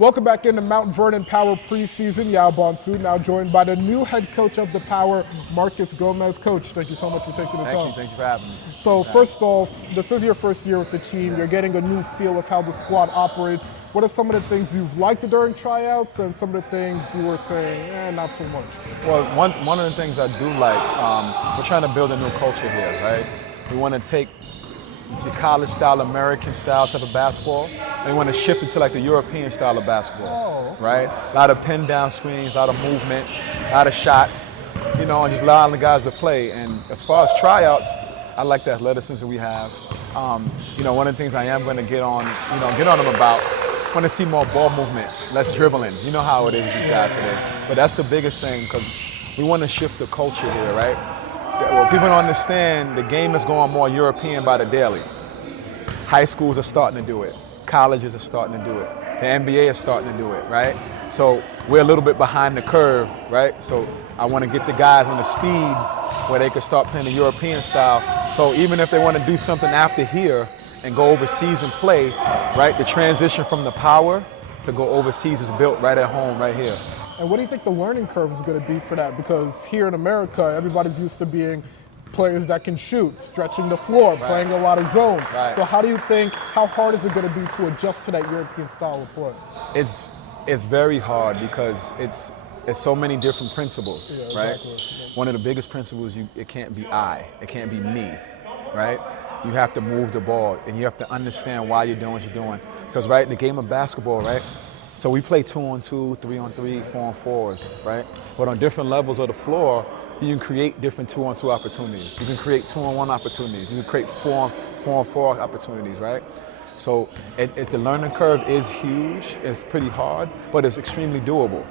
Welcome back into Mount Vernon Power preseason. Yaw Bonsu, now joined by the new head coach of the Power, Marcus Gomes. Coach, thank you so much for taking the time. Thank you for having me. So first off, this is your first year with the team. You're getting a new feel of how the squad operates. What are some of the things you've liked during tryouts and some of the things you were saying, not so much? Well, one of the things I do like, we're trying to build a new culture here, right? We want to take the college style, American style type of basketball, and we want to shift it to like the European style of basketball, right? A lot of pin down screens, a lot of movement, a lot of shots, and just allowing the guys to play. And as far as tryouts, I like the athleticism we have. One of the things I am going to get on them about, I want to see more ball movement, less dribbling. You know how it is with these guys today. But that's the biggest thing, because we want to shift the culture here, right? Well, people don't understand the game is going more European by the daily. High schools are starting to do it. Colleges are starting to do it. The NBA is starting to do it, right? So we're a little bit behind the curve, right? So I want to get the guys on the speed where they can start playing the European style. So even if they want to do something after here and go overseas and play, right? The transition from the power to go overseas is built right at home, right here. And what do you think the learning curve is going to be for that? Because here in America, everybody's used to being players that can shoot, stretching the floor, playing a lot of zone. Right. So how hard is it going to be to adjust to that European style of play? It's very hard because it's so many different principles, right? Exactly. One of the biggest principles, it can't be it can't be me, right? You have to move the ball and you have to understand why you're doing what you're doing. Because, right, the game of basketball, right? So we play 2-on-2, 3-on-3, 4-on-4s, right? But on different levels of the floor, you can create different 2-on-2 opportunities. You can create 2-on-1 opportunities. You can create 4-on-4 opportunities, right? So the learning curve is huge. It's pretty hard, but it's extremely doable.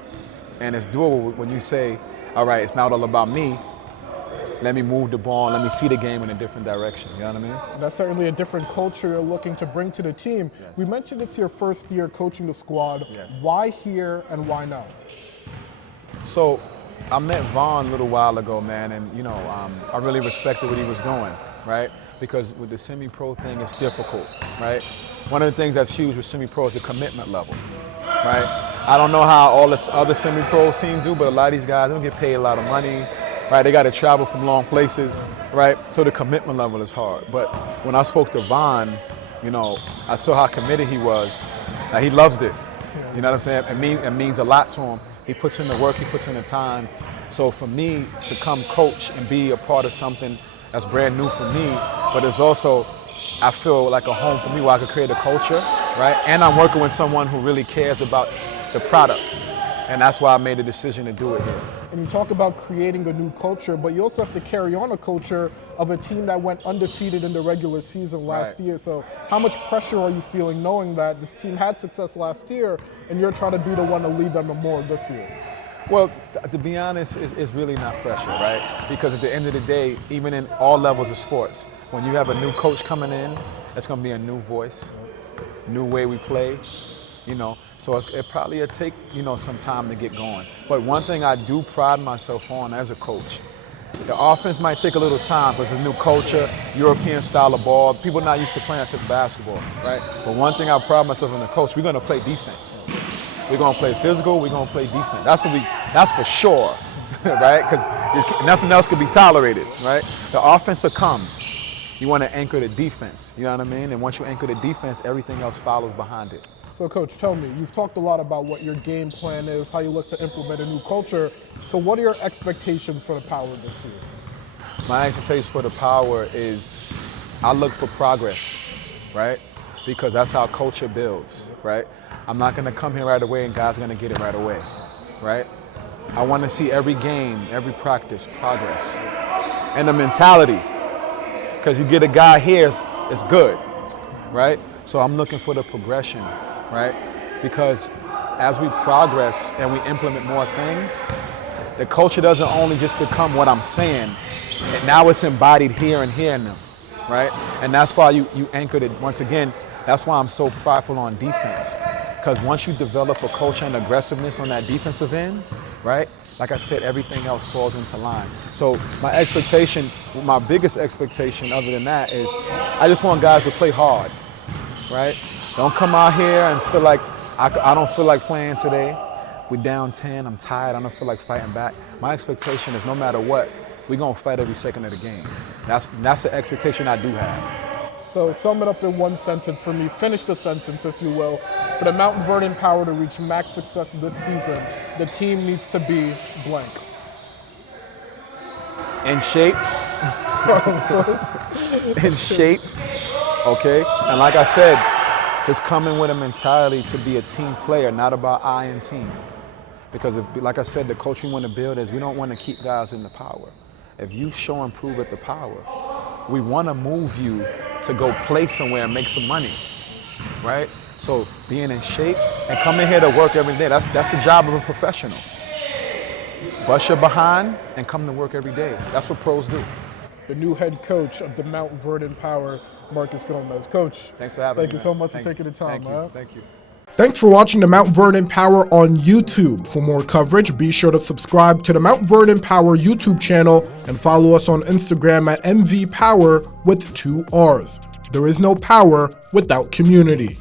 And it's doable when you say, all right, it's not all about me. Let me move the ball, let me see the game in a different direction, you know what I mean? That's certainly a different culture you're looking to bring to the team. Yes. We mentioned it's your first year coaching the squad. Yes. Why here and why now? So I met Vaughn a little while ago, man, and I really respected what he was doing, right? Because with the semi-pro thing, it's difficult, right? One of the things that's huge with semi-pro is the commitment level, right? I don't know how all the other semi-pro teams do, but a lot of these guys don't get paid a lot of money. Right, they got to travel from long places, right? So the commitment level is hard. But when I spoke to Vaughn, I saw how committed he was. He loves this. You know what I'm saying? It means a lot to him. He puts in the work, he puts in the time. So for me to come coach and be a part of something that's brand new for me, but it's also, I feel like a home for me where I could create a culture, right? And I'm working with someone who really cares about the product. And that's why I made the decision to do it here. And you talk about creating a new culture, but you also have to carry on a culture of a team that went undefeated in the regular season last year. So how much pressure are you feeling knowing that this team had success last year and you're trying to be the one to lead them to more this year? Well, to be honest, it's really not pressure, right? Because at the end of the day, even in all levels of sports, when you have a new coach coming in, it's going to be a new voice, new way we play, So it probably will take, some time to get going. But one thing I do pride myself on as a coach, the offense might take a little time because it's a new culture, European style of ball. People not used to playing that type of basketball, right? But one thing I pride myself on the coach, we're going to play defense. We're going to play physical, we're going to play defense. That's for sure, right? Because nothing else can be tolerated, right? The offense will come. You want to anchor the defense, you know what I mean? And once you anchor the defense, everything else follows behind it. So Coach, tell me, you've talked a lot about what your game plan is, how you look to implement a new culture. So what are your expectations for the Power this year? My expectations for the Power is I look for progress, right? Because that's how culture builds, right? I'm not going to come here right away and guys are going to get it right away, right? I want to see every game, every practice, progress. And the mentality, because you get a guy here, it's good, right? So I'm looking for the progression, right? Because as we progress and we implement more things, the culture doesn't only just become what I'm saying, and now it's embodied here and here in them, right? And that's why you anchored it, once again, that's why I'm so prideful on defense. Because once you develop a culture and aggressiveness on that defensive end, right? Like I said, everything else falls into line. So my biggest expectation other than that is I just want guys to play hard, right? Don't come out here and feel like I don't feel like playing today. We're down 10. I'm tired. I don't feel like fighting back. My expectation is no matter what, we're going to fight every second of the game. That's the expectation I do have. So sum it up in one sentence for me. Finish the sentence, if you will. For the Mount Vernon Power to reach max success this season, the team needs to be blank. In shape. In shape. Okay? And like I said, just coming with a mentality to be a team player, not about I and team. Because like I said, the coach we want to build is we don't want to keep guys in the power. If you show and prove at the power, we want to move you to go play somewhere and make some money, right? So being in shape and coming here to work every day, that's the job of a professional. Bust your behind and come to work every day. That's what pros do. The new head coach of the Mount Vernon Power, Marcus Gomes. Coach, thanks for having me. Thank you so much for taking the time, man. Thank you. Thanks for watching the Mount Vernon Power on YouTube. For more coverage, be sure to subscribe to the Mount Vernon Power YouTube channel and follow us on Instagram at MVPower with 2 R's. There is no power without community.